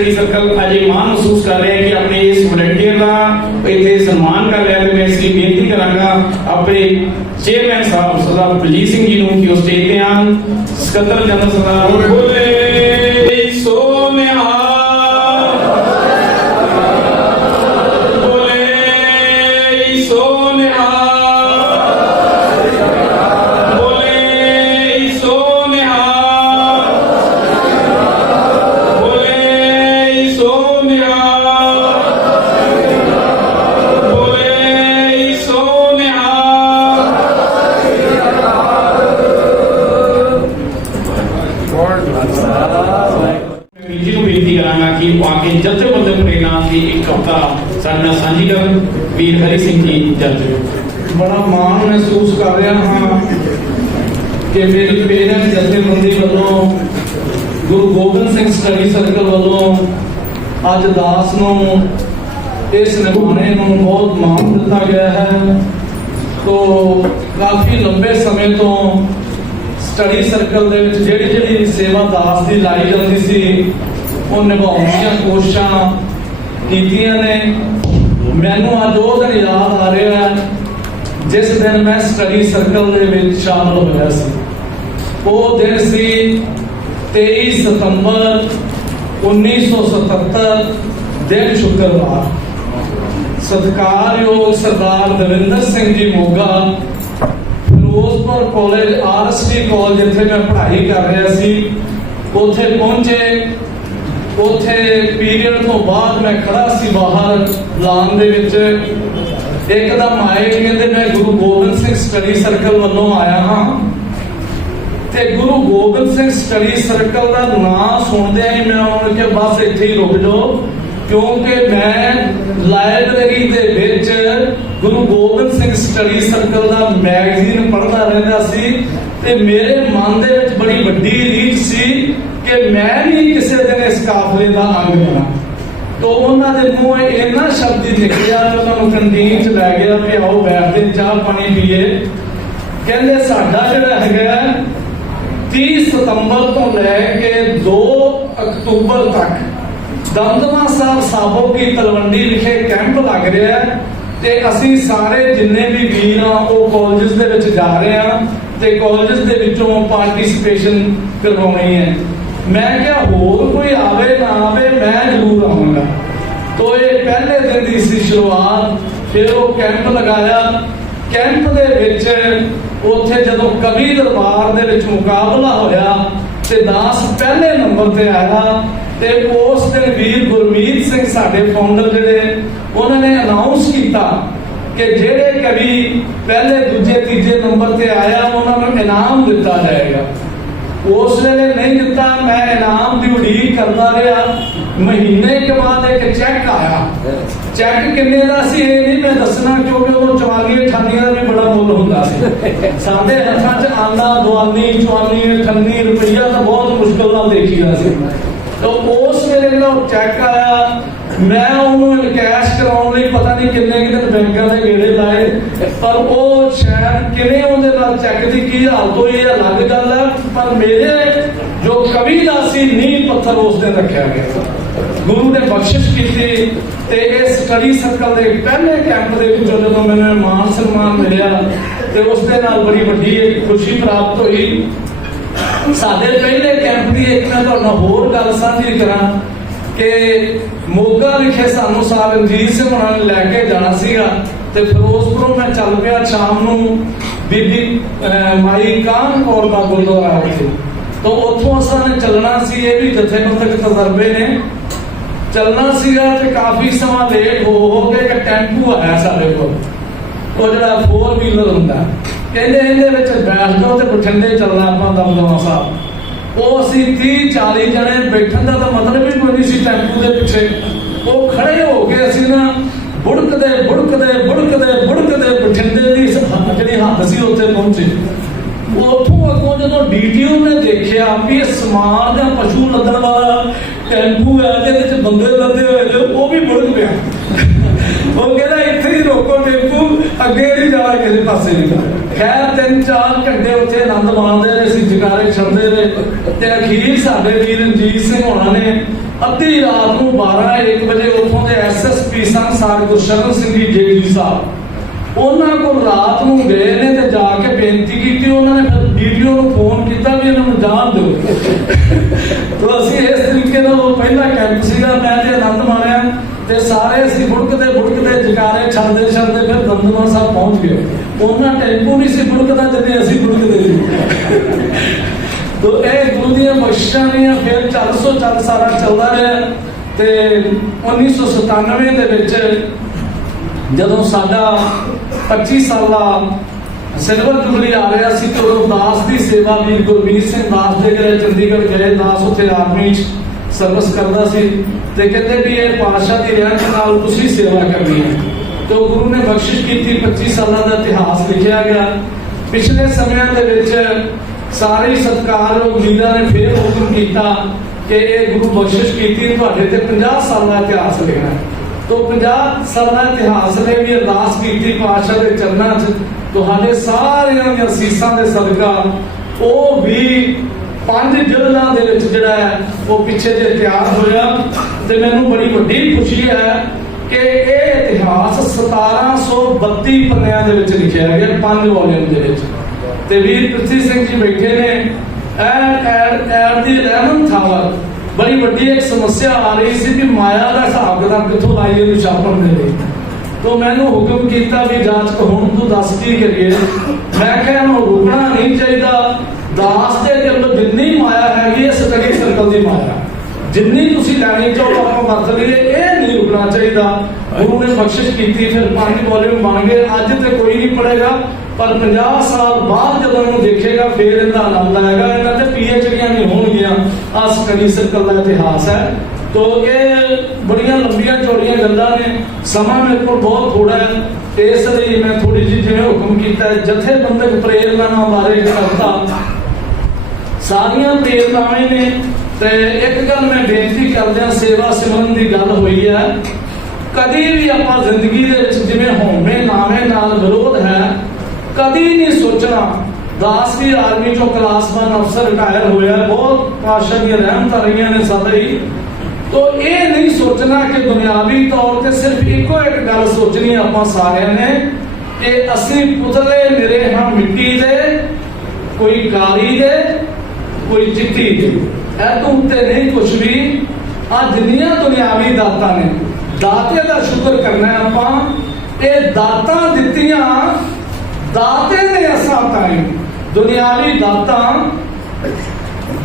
Study circle ਅਜੇ ਮਾਣ ਮਹਿਸੂਸ ਕਰ ਰਿਹਾ ਕਿ ਆਪਣੇ ਇਸ ਵਲੰਟੀਅਰ ਦਾ ਇੱਥੇ ਸਨਮਾਨ ਕਰ ਰਿਹਾ ਤੇ ਮੈਂ ਇਸ ਲਈ ਬੇਨਤੀ ਕਰਾਂਗਾ ਆਪਣੇ ਚੇਅਰਮੈਨ ਸਾਹਿਬ, ਸਰਦਾਰ ਬਲਜੀਤ ਸਿੰਘ ਜੀ ਨੂੰ ਕਿ ਉਹ ਸਟੇਜ ਤੇ ਆਣ ਸਕੱਤਰ ਜਨਰਲ ਸਰਦਾਰ ਬੋਲੇ, ਸੋ ਨਾਲ ਸਾਂਝੀ ਕਰਨ ਵੀਰ ਹਰੀ ਸਿੰਘ ਜੀ ਜਥੇਬੰਦਕ ਬੜਾ ਮਾਣ ਮਹਿਸੂਸ ਕਰ ਰਿਹਾ ਹਾਂ ਕਿ ਮੇਰੀ ਪੇਰੈਂਟ ਜਥੇਬੰਦੀ ਵੱਲੋਂ ਗੁਰੂ ਗੋਬਿੰਦ ਸਿੰਘ ਸਟੱਡੀ ਸਰਕਲ ਵੱਲੋਂ ਅੱਜ ਦਾਸ ਨੂੰ ਇਸ ਨਿਭਾਉਣੇ ਨੂੰ ਬਹੁਤ ਮਾਣ ਦਿੱਤਾ ਗਿਆ ਹੈ। ਤੋ ਕਾਫੀ ਲੰਬੇ ਸਮੇਂ ਤੋਂ ਸਟੱਡੀ ਸਰਕਲ ਦੇ ਵਿੱਚ ਜਿਹੜੀ ਜਿਹੜੀ ਸੇਵਾ ਦਾਸ ਦੀ ਲਾਈ ਜਾਂਦੀ ਸੀ, ਉਹ ਨਿਭਾਉਣ ਦੀਆਂ ਕੋਸ਼ਿਸ਼ਾਂ ਕੀਤੀਆਂ ਨੇ। ਮੈਨੂੰ ਅੱਜ ਉਹ ਦਿਨ ਯਾਦ ਆ ਰਿਹਾ ਹੈ, ਜਿਸ ਦਿਨ ਮੈਂ ਸਟੱਡੀ ਸਰਕਲ ਦੇ ਵਿੱਚ ਸ਼ਾਮਲ ਹੋਇਆ ਸੀ। ਉਹ ਦਿਨ ਸੀ 23 ਸਤੰਬਰ 1977 ਦਿਨ ਸ਼ੁੱਕਰਵਾਰ। ਸਤਿਕਾਰਯੋਗ Sardar Davinder Singh ji Moga, Ferozepur college RSD college ਜਿੱਥੇ ਮੈਂ ਪੜ੍ਹਾਈ ਕਰ ਰਿਹਾ ਸੀ, ਉੱਥੇ ਪਹੁੰਚੇ। ਉੱਥੇ ਪੀਰੀਅਡ ਤੋਂ ਬਾਅਦ ਮੈਂ ਖੜਾ ਸੀ ਬਾਹਰ ਲਾਨ ਦੇ ਵਿੱਚ। ਇੱਕਦਮ ਆਏ ਕਹਿੰਦੇ, ਮੈਂ ਗੁਰੂ ਗੋਬਿੰਦ ਸਿੰਘ ਸਟੱਡੀ ਸਰਕਲ ਵੱਲੋਂ ਆਇਆ ਹਾਂ। ਤੇ ਗੁਰੂ ਗੋਬਿੰਦ ਸਿੰਘ ਸਟੱਡੀ ਸਰਕਲ ਦਾ ਨਾਮ ਸੁਣਦਿਆਂ ਹੀ ਮੈਂ ਉਹਨਾਂ ਕਿ ਬਸ ਇੱਥੇ ਹੀ ਰੁਕ ਜਾਓ। ਕਿਉਂਕਿ ਮੈਂ ਲਾਇਬ੍ਰੇਰੀ ਦੇ ਵਿੱਚ ਗੁਰੂ ਗੋਬਿੰਦ ਸਿੰਘ ਸਟੱਡੀ ਸਰਕਲ ਦਾ ਮੈਗਜ਼ੀਨ ਪੜ੍ਹਦਾ ਰਹਿੰਦਾ ਸੀ। ਤੇ ਮੇਰੇ ਮਨ ਦੇ ਵਿੱਚ ਬੜੀ ਵੱਡੀ ਰੀਝ ਸੀ ਕਿ ਮੈਂ ਵੀ ਕਿਸੇ ਦਿਨ ਇਸ ਕਾਫਲੇ ਦਾ ਅੰਗ ਬਣਾ। ਤੋ ਉਹਨਾਂ ਦੇ ਮੂੰਹੋਂ ਇੰਨਾ ਸ਼ਬਦ ਹੀ ਨਿਕਲਿਆ ਕਿ ਉਹਨਾਂ ਨੂੰ ਕੰਟੀਨ ਚ ਲੈ ਗਿਆ ਵੀ ਆਓ ਬੈਠਦੇ ਚਾਹ ਪਾਣੀ ਪੀਏ। ਕਹਿੰਦੇ, ਸਾਡਾ ਜਿਹੜਾ ਹੈਗਾ 30 ਸਤੰਬਰ ਤੋਂ ਲੈ ਕੇ 2 ਅਕਤੂਬਰ ਤੱਕ ਦਮਦਮਾ ਸਾਹਿਬ ਸਾਬੋ ਕੀ ਤਲਵੰਡੀ ਵਿਖੇ ਕੈਂਪ ਲੱਗ ਰਿਹਾ ਤੇ ਅਸੀਂ ਸਾਰੇ ਜਿੰਨੇ ਵੀ ਵੀਰ ਆ, ਉਹ ਕਾਲਜਸ ਦੇ ਵਿੱਚ ਜਾ ਰਹੇ ਆ ਤੇ ਕਾਲਜਸ ਦੇ ਵਿੱਚੋਂ ਪਾਰਟਿਸਿਪੇਸ਼ਨ ਕਰਵਾਉਣੀ ਹੈ। ਮੈਂ ਕਿਹਾ, ਹੋਰ ਕੋਈ ਆਵੇ ਨਾ ਆਵੇ, ਮੈਂ ਜ਼ਰੂਰ ਆਵਾਂਗਾ। ਤੋ ਇਹ ਪਹਿਲੇ ਦਿਨ ਦੀ ਸੀ ਸ਼ੁਰੂਆਤ। ਫਿਰ ਉਹ ਕੈਂਪ ਲਗਾਇਆ। ਕੈਂਪ ਦੇ ਵਿੱਚ ਉੱਥੇ ਜਦੋਂ ਕਵੀ ਦਰਬਾਰ ਦੇ ਵਿੱਚ ਮੁਕਾਬਲਾ ਹੋਇਆ ਤੇ ਦਾਸ ਪਹਿਲੇ ਨੰਬਰ ਤੇ ਆਇਆ ਤੇ ਉਸ ਦਿਨ ਵੀਰ ਗੁਰਮੀਤ ਸਿੰਘ, ਸਾਡੇ ਫਾਊਂਡਰ ਜਿਹੜੇ, ਉਹਨਾਂ ਨੇ ਅਨਾਉਂਸ ਕੀਤਾ ਕਿ ਜਿਹੜੇ ਕਵੀ ਪਹਿਲੇ, ਦੂਜੇ, ਤੀਜੇ ਨੰਬਰ ਤੇ ਆਇਆ, ਉਹਨਾਂ ਨੂੰ ਇਨਾਮ ਦਿੱਤਾ ਜਾਏਗਾ। ਉਸ ਵੇਲੇ ਨਹੀਂ ਦਿੱਤਾ, ਮੈਂ ਇਨਾਮ ਦੀ ਉਡੀਕ ਕਰਦਾ ਰਿਹਾ। ਮਹੀਨੇ ਕੇ ਬਾਅਦ ਇੱਕ ਚੈੱਕ ਆਇਆ। ਚੈੱਕ ਕਿੰਨੇ ਦਾ ਸੀ ਇਹ ਨਹੀਂ ਮੈਂ ਦੱਸਣਾ, ਕਿਉਂਕਿ ਉਹ 44 ਅਠਾਨੀ ਦਾ ਵੀ ਬੜਾ ਮੁੱਲ ਹੁੰਦਾ ਸੀ। ਸਾਡੇ ਹੱਥਾਂ 'ਚ ਆਂਦਾ, ਦਵਾਨੀ 44 ਅਠਾਨੀ ਰੁਪਈਆ ਤਾਂ ਬਹੁਤ ਮੁਸ਼ਕਲ ਨਾਲ ਦੇਖੀਦਾ ਸੀ। ਤਾਂ ਉਸ ਵੇਲੇ ਜਿਹੜਾ ਚੈੱਕ ਆਇਆ ਮੈਂ ਉਹਨੂੰ ਕੈਸ਼ ਕਰਾਉਣ ਲਈ ਪਤਾ ਨਹੀਂ ਕਿੰਨੇ ਕਿ ਬੈਂਕਾਂ ਦੇ ਗੇੜੇ ਲਾਏ, ਪਰ ਉਹ ਸ਼ਾਇਦ ਕਿਵੇਂ ਉਹਦੇ ਨਾਲ ਚੈੱਕ ਦੀ ਕੀ ਹਾਲਤ ਹੋਈ ਇਹ ਅਲੱਗ ਗੱਲ ਹੈ, ਪਰ ਮੇਰੇ ਜੋ ਕਵੀ ਦਾ ਸੀ ਨੀਂਹ ਪੱਥਰ ਉਸ ਦਿਨ ਰੱਖਿਆ ਗਿਆ ਗੁਰੂ ਨੇ ਬਖਸ਼ਿਸ਼ ਕੀਤੀ ਤੇ ਇਹ ਸਟੱਡੀ ਸਰਕਲ ਦੇ ਪਹਿਲੇ ਕੈਂਪ ਦੇ ਵਿੱਚ ਜਦੋਂ ਮੈਨੂੰ ਮਾਨ ਸਨਮਾਨ ਮਿਲਿਆ ਤੇ ਉਸ ਦੇ ਨਾਲ ਬੜੀ ਵੱਡੀ ਇੱਕ ਖੁਸ਼ੀ ਪ੍ਰਾਪਤ ਹੋਈ। ਸਾਡੇ ਪਹਿਲੇ ਕੈਂਪ ਦੀ ਇੱਕ ਮੈਂ ਤੁਹਾਨੂੰ ਹੋਰ ਗੱਲ ਸਾਂਝੀ ਕਰਾਂ। ਕਿ ਮੋਗਾ ਵਿਖੇ ਸਾਨੂੰ ਸਾਹਿਬ ਰਣਜੀਤ ਸਿੰਘ ਹੋਣਾ ਨੇ ਲੈ ਕੇ ਜਾਣਾ ਸੀਗਾ ਤੇ ਫਿਰੋਜ਼ਪੁਰੋਂ ਮੈਂ ਚੱਲ ਪਿਆ ਸ਼ਾਮ ਨੂੰ ਬੀਬੀ ਮਾਈ ਕਾਨ ਕੌਰ ਦਾ ਗੁਰਦੁਆਰਾ ਉੱਥੇ ਤੋਂ ਉੱਥੋਂ ਅਸਾਂ ਨੇ ਚੱਲਣਾ ਸੀ, ਇਹ ਵੀ ਜਥੇਬੰਦਕ ਤਜਰਬੇ ਨੇ। ਚੱਲਣਾ ਸੀਗਾ ਤੇ ਕਾਫੀ ਸਮਾਂ ਲੇਟ ਹੋ ਹੋ ਕੇ ਇੱਕ ਟੈਂਪੂ ਆਇਆ ਸਾਡੇ ਕੋਲ। ਉਹ ਜਿਹੜਾ 4 ਵੀਲਰ ਹੁੰਦਾ, ਕਹਿੰਦੇ ਇਹਦੇ ਵਿੱਚ ਬੈਠ ਜਾਓ ਤੇ ਬਠਿੰਡੇ ਚੱਲਣਾ ਆਪਾਂ ਦਮਦਮਾ ਸਾਹਿਬ। ਉਹ ਅਸੀਂ 30 40 ਜਣੇ ਬੈਠਣ ਦਾ ਤਾਂ ਮਤਲਬ ਹੀ ਕੋਈ ਨਹੀਂ ਸੀ ਟੈਂਪੂ ਦੇ ਪਿੱਛੇ। ਉਹ ਖੜੇ ਹੋ ਕੇ ਅਸੀਂ ਨਾ ਬੁੜਕਦੇ ਬੁੜਕਦੇ ਬੁੜਕਦੇ ਬੁੜਕਦੇ ਬਠਿੰਡੇ ਦੀ ਜਿਹੜੀ ਹੱਦ ਸੀ ਉੱਥੇ ਪਹੁੰਚੇ। ਉੱਥੋਂ ਅੱਗੋਂ ਜਦੋਂ ਡੀਟੀਓ ਨੇ ਦੇਖਿਆ ਵੀ ਇਹ ਸਮਾਨ ਜਾਂ ਪਸ਼ੂ ਲੱਦਣ ਵਾਲਾ ਟੈਂਪੂ ਹੈ, ਜਿਹਦੇ ਵਿੱਚ ਬੰਦੇ ਲੱਦੇ ਹੋਏ ਨੇ, ਉਹ ਵੀ ਬੁੜਕ ਪਿਆ। ਉਹ ਕਹਿੰਦਾ, ਇੱਥੇ ਹੀ ਰੋਕੋ ਟੈਂਪੂ, ਅੱਗੇ ਨਹੀਂ ਜਾਣਾ ਕਿਸੇ ਪਾਸੇ ਨਹੀਂ ਜਾਣਾ ਖੈਰ, ਤਿੰਨ ਚਾਰ ਘੰਟੇ ਉੱਥੇ ਆਨੰਦ ਮਾਣਦੇ ਰਹੇ ਸੀ ਜਗਾਰੇ ਛੱਡਦੇ ਰਹੇ। ਤੇ ਅਖੀਰ ਸਾਡੇ ਵੀਰ ਰਣਜੀਤ ਸਿੰਘ ਹੋਣਾ ਨੇ ਅੱਧੀ ਰਾਤ ਨੂੰ 12 1 ਵਜੇ ਉੱਥੋਂ ਦੇ ਐਸਐਸਪੀ ਸਨ ਸਰ ਗੁਰਸ਼ਰਨ ਸਿੰਘ ਜੀ ਜੇਜੀ ਸਾਹਿਬ। ਉਹਨਾਂ ਕੋਲ ਰਾਤ ਨੂੰ ਗਏ ਨੇ ਤੇ ਜਾ ਕੇ ਬੇਨਤੀ ਕੀਤੀ। ਉਹਨਾਂ ਨੇ ਫਿਰ ਵੀਡੀਓ ਨੂੰ ਫੋਨ ਕੀਤਾ ਵੀ ਇਹਨਾਂ ਨੂੰ ਜਾਣ ਦਿਓ। ਤੋ ਅਸੀਂ ਇਸ ਤਰੀਕੇ ਨਾਲ ਉਹ ਪਹਿਲਾ ਕੈਂਪ ਸੀਗਾ, ਮੈਂ ਤੇ ਆਨੰਦ ਮਾਣਿਆ ਤੇ ਸਾਰੇ ਅਸੀਂ ਬੁੜਕਦੇ ਬੁੜਕਦੇ ਜਕਾਰੇ ਛੱਡਦੇ ਛੱਡਦੇ ਫਿਰ ਦਮਦਮਾ ਸਾਹਿਬ ਪਹੁੰਚ ਗਏ। ਉਹਨਾਂ ਟੈਂਪੂ ਨਹੀਂ ਸੀ ਬੁੜਕਦਾ ਜਿੰਨੇ ਅਸੀਂ ਬੁੜਕਦੇ ਸੀ। ਤੋ ਇਹ ਗੁਰੂ ਦੀਆਂ ਬਖਸ਼ਿਸ਼ਾਂ ਨੇ ਫਿਰ ਚੱਲ ਸੋ ਚੱਲ ਸਾਰਾ ਚੱਲਦਾ ਰਿਹਾ ਤੇ 1997 ਦੇ ਵਿੱਚ ਜਦੋਂ ਸਾਡਾ 25 ਸਾਲਾ ਸਿਲਵਰ ਜੁਬਲੀ ਆ ਰਿਹਾ ਸੀ ਤੇ ਉਦੋਂ ਦਾਸ ਦੀ ਸੇਵਾ ਵੀ ਗੁਰਮੀਤ ਸਿੰਘ ਦਾਸ ਦੇ ਘਰੇ, ਚੰਡੀਗੜ੍ਹ ਗਏ, ਦਾਸ ਉੱਥੇ ਆਰਮੀ 'ਚ ਸਰਵਿਸ ਕਰਦਾ ਸੀ ਤੇ ਕਹਿੰਦੇ ਵੀ ਇਹ ਪਾਤਸ਼ਾਹ ਦੀ ਰਹਿਣ ਨਾਲ ਤੁਸੀਂ ਸੇਵਾ ਕਰਨੀ ਹੈ। ਤੇ ਗੁਰੂ ਨੇ ਬਖਸ਼ਿਸ਼ ਕੀਤੀ 25 ਸਾਲਾਂ ਦਾ ਇਤਿਹਾਸ ਲਿਖਿਆ ਗਿਆ। ਪਿਛਲੇ ਸਮਿਆਂ ਦੇ ਵਿੱਚ ਸਾਰੇ ਸਤਿਕਾਰਯੋਗ ਲੀਡਰਾਂ ਨੇ ਫੇਰ ਹੁਕਮ ਕੀਤਾ ਕਿ ਇਹ ਗੁਰੂ ਬਖਸ਼ਿਸ਼ ਕੀਤੀ, ਤੁਹਾਡੇ ਤੇ 50 ਸਾਲ ਦਾ ਇਤਿਹਾਸ ਲਿਖਣਾ। ਹੈ 50 ਸਾਲਾਂ ਦਾ ਇਤਿਹਾਸ ਨੇ ਵੀ ਅਰਦਾਸ ਕੀਤੀ ਪਾਤਸ਼ਾਹ ਦੇ ਚਰਨਾਂ 'ਚ। ਤੁਹਾਡੇ ਸਾਰਿਆਂ ਦੀਆਂ ਸੀਸਾਂ ਦੇ ਸਦਕਾ ਉਹ ਵੀ ਪੰਜ ਜ਼ਿਲ੍ਹਿਆਂ ਦੇ ਵਿੱਚ ਜਿਹੜਾ ਹੈ, ਉਹ ਪਿੱਛੇ ਜੇ ਤਿਆਰ ਹੋਇਆ। ਤੇ ਮੈਨੂੰ ਬੜੀ ਵੱਡੀ ਖੁਸ਼ੀ ਹੈ ਕਿ ਇਹ ਇਤਿਹਾਸ 1732 ਪੰਨਿਆਂ ਦੇ ਵਿੱਚ ਲਿਖਿਆ ਗਿਆ, ਪੰਜ ਵੋਲੀਅਮ ਦੇ ਵਿੱਚ। ਤੇ ਵੀਰ ਪ੍ਰਿਥੀ ਸਿੰਘ ਜੀ ਬੈਠੇ ਨੇ। ਐਡ ਐਡ ਐਡ ਦੀ 11th ਆਵਰ ਬੜੀ ਵੱਡੀ ਇੱਕ ਸਮੱਸਿਆ ਆ ਰਹੀ ਸੀ ਕਿ ਮਾਇਆ ਦਾ ਹਿਸਾਬ ਕਿਤਾਬ ਕਿੱਥੋਂ ਲਾਈਏ ਨੂੰ ਛਾਪਣ ਦੇ ਲਈ। ਤੋਂ ਮੈਨੂੰ ਹੁਕਮ ਕੀਤਾ ਵੀ ਜਾਂਚ ਹੁਣ ਤੂੰ ਦੱਸ ਕੀ ਕਰੀਏ। ਮੈਂ ਕਿਹਾ ਇਹਨੂੰ ਰੁਕਣਾ ਨਹੀਂ ਚਾਹੀਦਾ। ਦਾਸ ਦੇ ਦਿਲ ਜਿੰਨੀ ਮਾਇਆ ਹੈਗੀ ਹੈ ਸਟੱਡੀ ਸਰਕਲ ਦੀ ਮਾਇਆ। ਜਿੰਨੀ ਤੁਸੀਂ ਲੈਣੀ ਚਾਹੋ ਆਪਾਂ ਵਰਤ ਲਈਏ ਇਹ ਨਹੀਂ ਰੁਕਣਾ ਚਾਹੀਦਾ। ਗੁਰੂ ਨੇ ਬਖਸ਼ਿਸ਼ ਕੀਤੀ, ਫਿਰ ਪੰਜ ਵੋਲੀਅਮ ਬਣ ਗਏ। ਅੱਜ ਤੇ ਕੋਈ ਨਹੀਂ ਪੜੇਗਾ ਪਰ 50 ਸਾਲ ਬਾਅਦ ਜਦੋਂ ਇਹਨੂੰ ਦੇਖੇਗਾ, ਫਿਰ ਇਹਦਾ ਆਨੰਦ ਆਏਗਾ। ਇਹਨਾਂ ਤੇ ਪੀਐਚਡੀਆਂ ਨਹੀਂ ਹੋਣਗੀਆਂ। ਆ ਸਟੱਡੀ ਸਰਕਲ ਦਾ ਇਤਿਹਾਸ ਹੈ। ਤੋ ਇਹ ਬੜੀਆਂ ਲੰਬੀਆਂ ਚੌੜੀਆਂ ਗੱਲਾਂ ਨੇ। ਸਮਾਂ ਮੇਰੇ ਕੋਲ ਬਹੁਤ ਥੋੜਾ ਹੈ। ਇਸ ਲਈ ਮੈਂ ਥੋੜੀ ਜਿਹੀ ਜਿਵੇਂ ਹੁਕਮ ਕੀਤਾ ਹੈ, ਜਥੇਬੰਦਕ ਪ੍ਰੇਰਨਾਵਾਂ ਬਾਰੇ ਕਰਤਾ ਸਾਰੀਆਂ ਪ੍ਰੇਰਨਾਵਾਂ ਨੇ। ਤੇ ਇੱਕ ਗੱਲ ਮੈਂ ਬੇਨਤੀ ਕਰਦਿਆਂ ਸੇਵਾ ਸਿਮਰਨ ਦੀ ਗੱਲ ਹੋਈ ਹੈ। ਕਦੀ ਵੀ ਆਪਾਂ ਜ਼ਿੰਦਗੀ ਦੇ ਵਿੱਚ ਜਿਵੇਂ ਹਉਮੈ ਨਾਮੇ ਨਾਲ ਵਿਰੋਧ ਹੈ, ਕਦੀ ਨਹੀਂ ਸੋਚਣਾ। ਦਾਸ ਆਰਮੀ ਚੋਂ ਕਲਾਸ 1 ਅਫਸਰ ਰਿਟਾਇਰ ਹੋਇਆ, ਬਹੁਤ ਪਾਸ਼ਾ ਦੀਆਂ ਰਹਿਮਤਾਂ ਰਹੀਆਂ ਨੇ ਸਦਾ ਹੀ। ਤੋ ਇਹ ਨਹੀਂ ਸੋਚਣਾ ਕਿ ਦੁਨਿਆਵੀ ਤੌਰ ਤੇ ਸਿਰਫ ਇੱਕੋ ਇੱਕ ਗੱਲ ਸੋਚਣੀ ਆਪਾਂ ਸਾਰਿਆਂ ਨੇ, ਕਿ ਅਸੀਂ ਪੁਤਲੇ ਨਿਰੇ ਹਾਂ ਮਿੱਟੀ ਦੇ, ਕੋਈ ਕਾਲੀ ਦੇ, ਕੋਈ ਚਿੱਟੀ ਦੇ। ਇਹ ਤੋਂ ਉੱਤੇ ਨਹੀਂ ਕੁਛ ਵੀ। ਆ ਜਿੰਨੀਆਂ ਦੁਨਿਆਵੀ ਦਾਤਾਂ ਨੇ, ਦਾਤੇ ਦਾ ਸ਼ੁਕਰ ਕਰਨਾ ਆਪਾਂ। ਇਹ ਦਾਤਾਂ ਦਿੱਤੀਆਂ, ਦਾਤੇ ਨੇ ਅਸਾਂ ਤਾਈਂ। ਦੁਨਿਆਵੀ ਦਾਤਾਂ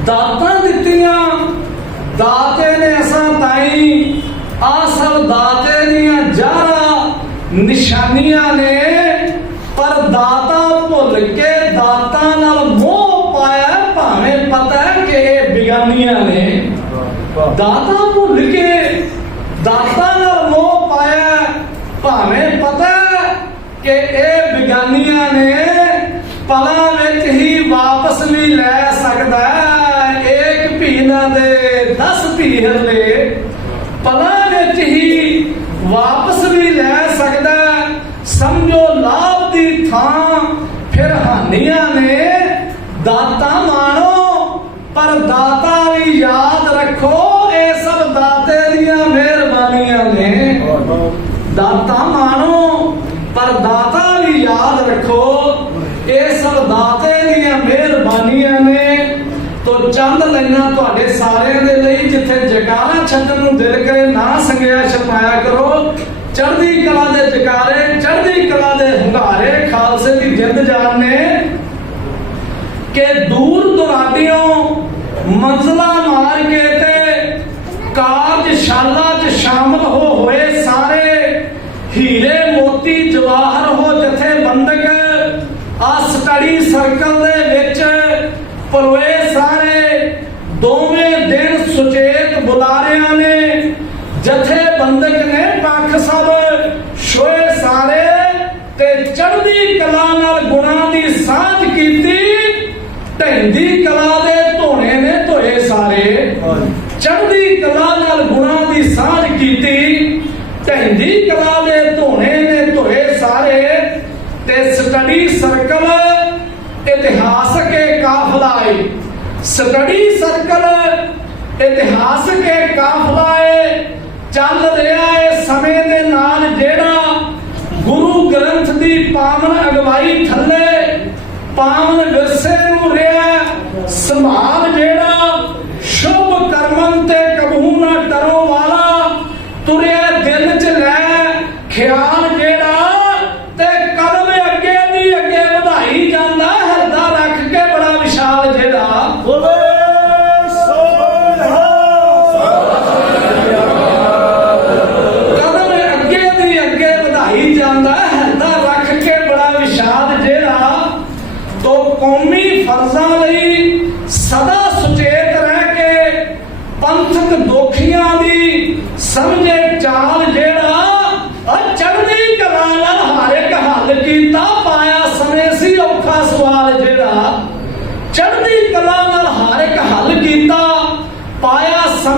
ਦਾਤਾਂ ਦਿੱਤੀਆਂ, ਦਾਤੇ ਨੇ ਅਸਾਂ ਤਾਈਂ। ਆ ਸਭ ਦਾਤੇ ਦੀਆਂ ਜਾਰਾ, ਨਿਸ਼ਾਨੀਆਂ ਨੇ, ਪਰ ਦਾਤਾ ਦਾਤਾ ਭੁੱਲ ਕੇ ਦਾਤਾ ਨਾਲ ਮੋਹ ਪਾਇਆ। ਭਾਵੇਂ ਪਤਾ ਹੈ ਕਿ ਇਹ ਬਿਗਾਨੀਆਂ ਨੇ ਪਲਾਂ ਵਿੱਚ ਹੀ ਵਾਪਸ ਵੀ ਲੈ ਸਕਦਾ ਹੈ। ਭੀਨਾ ਦੇ 10 ਭੀਰ ਲੈ ਪਲਾਂ ਵਿੱਚ ਹੀ ਵਾਪਸ ਵੀ ਲੈ ਸਕਦਾ ਸਮਝੋ ਲਾਭ ਦੀ ਥਾਂ, ਫਿਰ ਹਾਨੀਆਂ ਨੇ। ਦਾਤਾ ਮਾਣੋ, ਪਰ ਦਾਤਾ ਵੀ ਯਾਦ ਰੱਖੋ। ਇਹ ਸਭ ਦਾਤੇ ਦੀਆਂ ਮਿਹਰਬਾਨੀਆਂ ਨੇ। ਦਾਤਾ ਮਾਣੋ, ਪਰ ਦਾਤਾ ਵੀ ਯਾਦ ਰੱਖੋ, ਇਹ ਸਭ ਦਾਤੇ ਦੀਆਂ ਮਿਹਰਬਾਨੀਆਂ ਨੇ। ਤੋ ਚੰਦ ਲੈਣਾ ਤੁਹਾਡੇ ਸਾਰਿਆਂ ਦੇ ਲਈ, ਜਿੱਥੇ ਜਕਾਰਾ ਛੱਡਣ ਨੂੰ ਦਿਲ ਕਰੇ, ਨਾ ਸੰਗਿਆ ਛਪਾਇਆ ਕਰੋ। ਚੜ੍ਹਦੀ ਕਲਾ ਦੇ ਜਕਾਰੇ, ਚੜ੍ਹਦੀ ਕਲਾ ਦੇ ਹੰਗਾਰੇ, ਖਾਲਸੇ ਦੀ ਜਿੰਦ ਜਾਨ ਨੇ। ਕਿ ਦੂਰ ਦੁਰਾਡਿਓਂ ਮੰਜ਼ਲਾ ਮਾਰ ਕੇ ਕਾਰਜਸ਼ਾਲਾ 'ਚ ਸ਼ਾਮਲ ਹੋ ਹੋਏ ਸਾਰੇ ਹੀਰੇ ਮੋਤੀ ਜਵਾਹਰ ਹੋ ਜਥੇ ਬੰਦਕ। ਆ ਸਟੱਡੀ ਸਰਕਲ ਦੇ ਵਿੱਚ ਪਰੋਏ ਸਾਰੇ ਦੋਵੇਂ ਦਿਨ ਸੁਚੇਤ ਬੁਲਾਰਿਆਂ ਨੇ। ਜਥੇ ਬੰਦਕ ਨੇ ਪੱਖ ਸਭ ਸ਼ੋਏ ਸਾਰੇ ਤੇ ਚੜ੍ਹਦੀ ਕਲਾ ਨਾਲ ਗੁਣਾਂ ਦੀ ਸਾਂਝ ਕੀਤੀ। ਢੈਂਦੀ ਕਲਾ ਦੇ ਧੋਣੇ ਸਟੱਡੀ ਸਰਕਲ ਇਤਿਹਾਸਕ ਇਹ ਕਾਫਲਾ ਹੈ ਚੱਲ ਰਿਹਾ ਹੈ ਸਮੇਂ ਦੇ ਨਾਲ ਜਿਹੜਾ ਗੁਰੂ ਗ੍ਰੰਥ ਦੀ ਪਾਵਨ ਅਗਵਾਈ ਥੱਲੇ, ਪਾਵਨ ਵਿਰਸੇ ਨੂੰ ਰਿਹਾ ਸਮਾਜ ਜਿਹੜਾ ਸ਼ੁਭ ਕਰਮਨ ਤੇ ਕਬੂਨਾ ਕਰੋ ਵਾਲਾ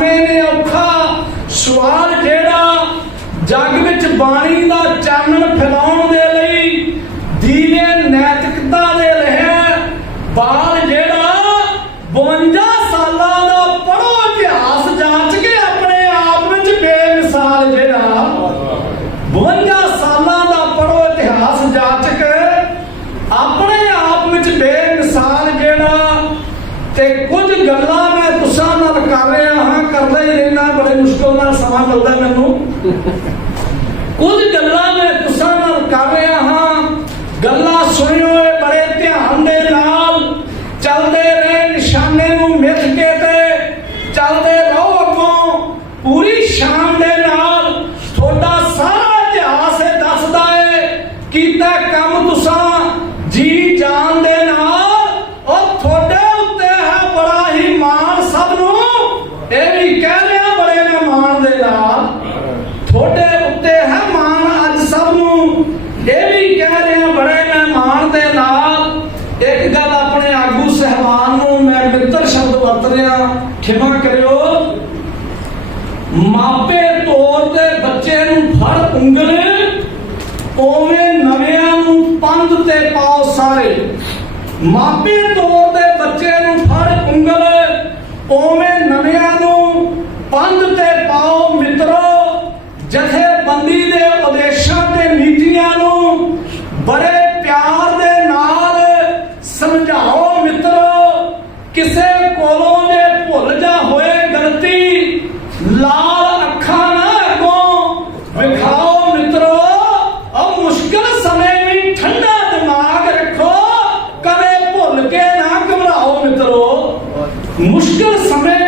ਰਹੇ ਨੇ ਔਖਾ। ਸਵਾਲ ਜਿਹੜਾ ਜਗ ਵਿੱਚ ਬਾਣੀ ਦਾ ਚਾਨਣ ਫੈਲਾਉਣ ਦੇ ਲਈ ਦੀਵੇ ਨੈਤਿਕਤਾ ਦੇ ਲਹਿ ਬਾਲ ਜਿਹੜਾ 52 ਸਾਲਾਂ ਦਾ ਪੜੋ ਇਤਿਹਾਸ ਜਾਂਚ ਕੇ ਆਪਣੇ ਆਪ ਵਿੱਚ ਬੇਮਿਸਾਲ ਜਿਹੜਾ। 52 ਸਾਲਾਂ ਦਾ ਪੜੋ ਇਤਿਹਾਸ ਜਾਂਚ ਕੇ ਆਪਣੇ ਆਪ ਵਿੱਚ ਬੇਮਿਸਾਲ ਜਿਹੜਾ ਤੇ ਕੁਝ ਗੱਲਾਂ ਕਰਦਾ ਹੀ ਰਹਿਣਾ ਬੜੇ ਮੁਸ਼ਕਲ ਨਾਲ ਸਮਾਂ ਮਿਲਦਾ ਮੈਨੂੰ। ਕੁਝ ਗੱਲਾਂ ਮੈਂ ਤੁਸਾਂ ਨਾਲ ਕਰ ਰਿਹਾ ਹਾਂ। ਗੱਲਾਂ ਸੁਣਿਓ ਉਂਗਲ ਓਵੇਂ ਨਵਿਆਂ ਨੂੰ ਪੰਧ ਤੇ ਪਾਓ ਸਾਰੇ। ਮਾਪੇ ਤੌਰ ਤੇ ਬੱਚੇ ਨੂੰ ਫੜ ਉਂਗਲ ਓਵੇਂ ਨਵਿਆਂ ਨੂੰ ਪੰਧ ਤੇ ਪਾਓ ਮਿੱਤਰੋ, ਜਥੇ मुश्किल समय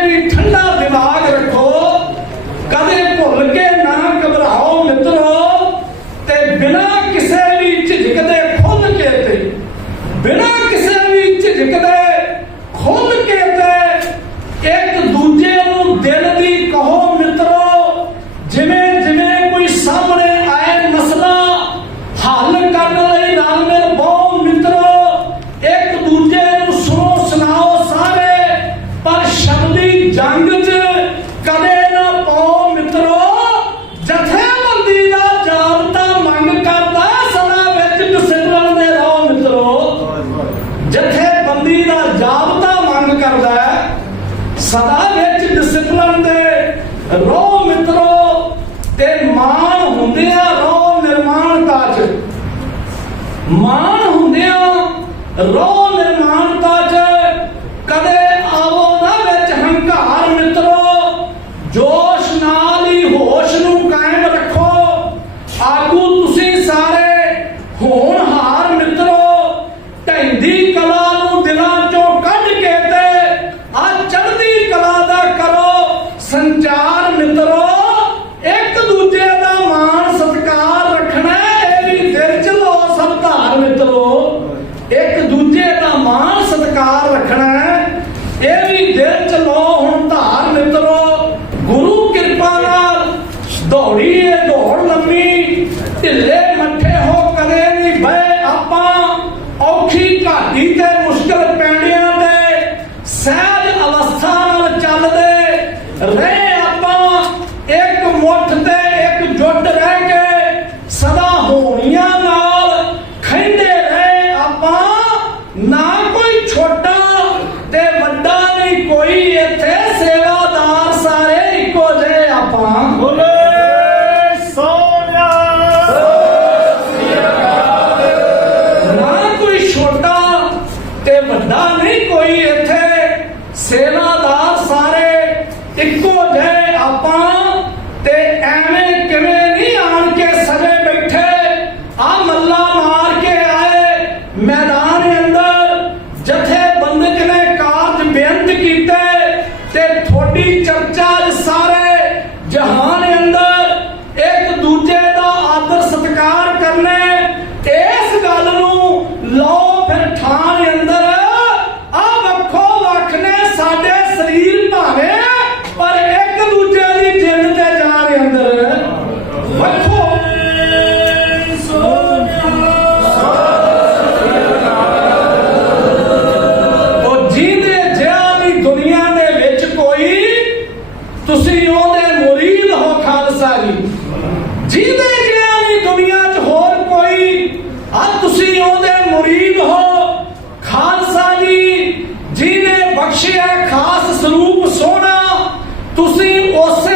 ਤੁਸੀਂ ਉਸ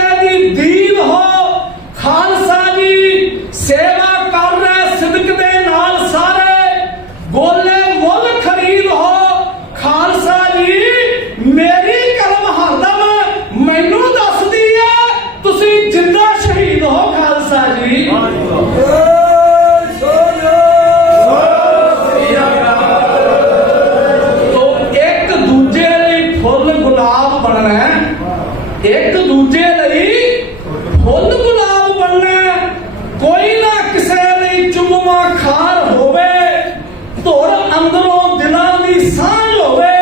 ਧੁਰ ਅੰਦਰੋਂ ਦਿਲਾਂ ਦੀ ਸਾਂਝ ਹੋਵੇ,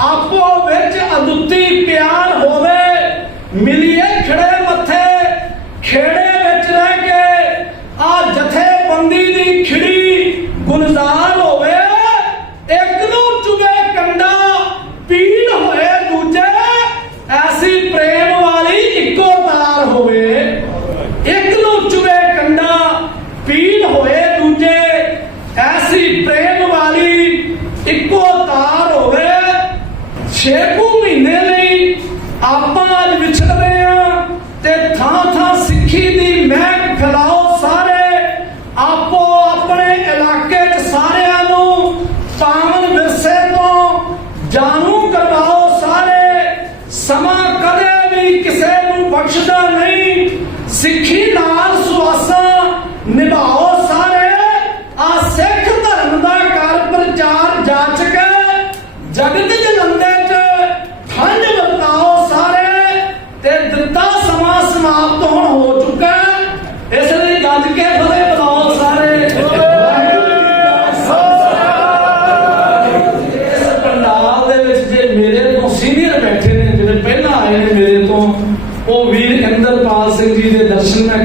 ਆਪੋ ਵਿੱਚ ਅਦੁੱਤੀ ਪਿਆਰ ਹੋਵੇ, ਮਿਲੀਏ ਖੜੇ ਮੱਥੇ, ਖੇੜੇ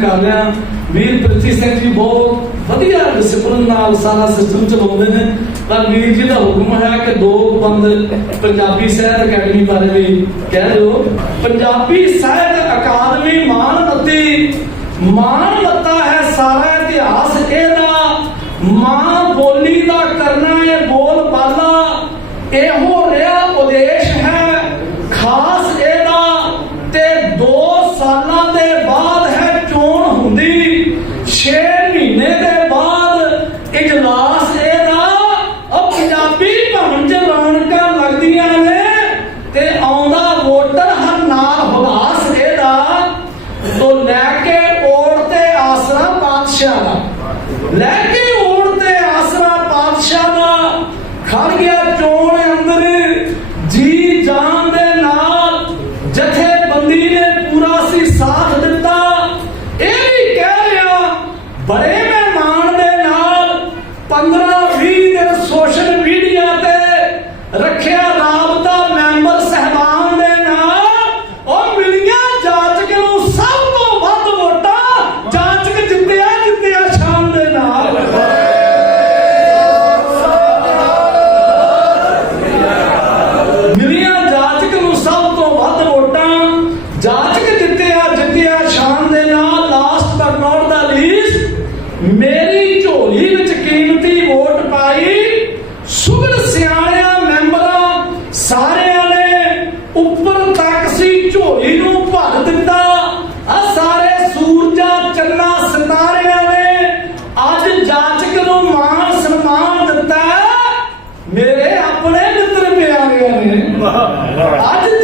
ਕਰਦੇ ਆ। ਵੀਰ ਪ੍ਰਿਥੀ ਸਿੰਘ ਜੀ ਬਹੁਤ ਵਧੀਆ ਡਿਸਪਲਿਨ ਨਾਲ ਸਾਰਾ ਸਿਸਟਮ ਚਲਾਉਂਦੇ ਨੇ। ਪਰ ਵੀਰ ਜੀ ਦਾ ਹੁਕਮ ਹੈ ਕਿ ਦੋ ਬੰਦ ਪੰਜਾਬੀ ਸਾਹਿਤ ਅਕੈਡਮੀ ਬਾਰੇ ਵੀ ਕਹਿ ਦਿਓ। ਪੰਜਾਬੀ ਸਾਹਿਤ ਅਕਾਦਮੀ ਮਾਨਮਤੀ ਮਾਨਮਤਾ ਹੈ ਸਾਰਾ ਇਤਿਹਾਸ ਇਹਦਾ। ਮਾਂ ਬੋਲੀ ਦਾ ਕਰਨਾ ਇਹ ਬੋਲ ਬਾਲਾ ਇਹੋ عدل